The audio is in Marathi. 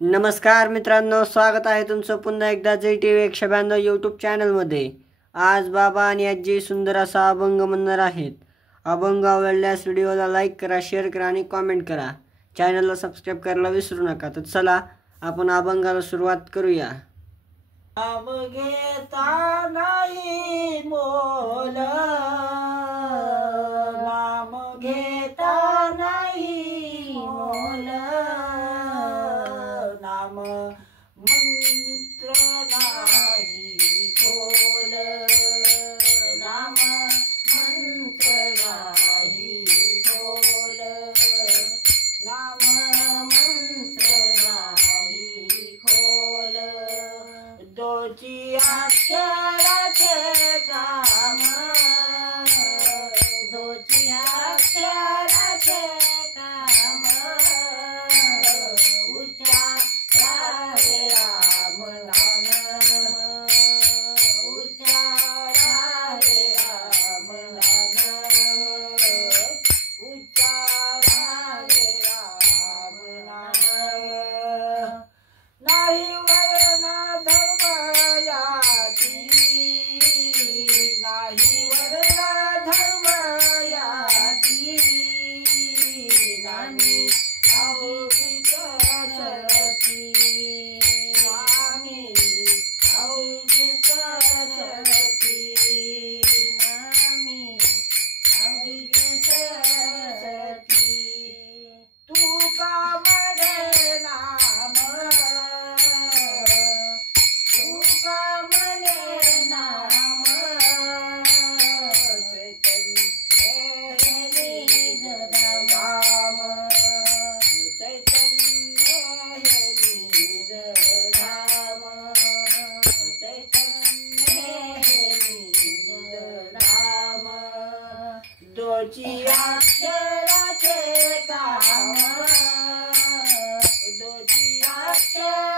नमस्कार मित्रांनो, स्वागत आहे तुमचं पुन्हा एकदा JTV 192 यूट्यूब चॅनलमध्ये। आज बाबा आणि आजी सुंदर असा अभंग म्हणणार आहेत। अभंग आवडल्यास व्हिडिओला लाईक करा, शेअर करा आणि कमेंट करा। चॅनलला सबस्क्राईब करायला विसरू नका। तर चला आपण अभंगाला सुरुवात करूया। नाम घेता नाही मोल, नाम घेता नाही मोल, नाम मंत्र नाही खोल, नाम मंत्र नाही खोल, नाम मंत्र नाही खोल, दोची अक्षराचे काम, दोची अक्षराचे काम, उच्चारावे राम नाम, उच्चारावे राम नाम, उच्चारावे राम नाम। नाही वर्ण धर्म याती, नाही वर्ण धर्म याती, नामी अवघित सरती, नामी अवघित सरती, नामी अवघित सरती। तू का म्हणे नाम, तू का म्हणे नाम, चैतन्य हे निज धाम, चैतन्य हे निज धाम, चैतन्य हे निज धाम। दोची अक्षराचे काम, दोची अक्षर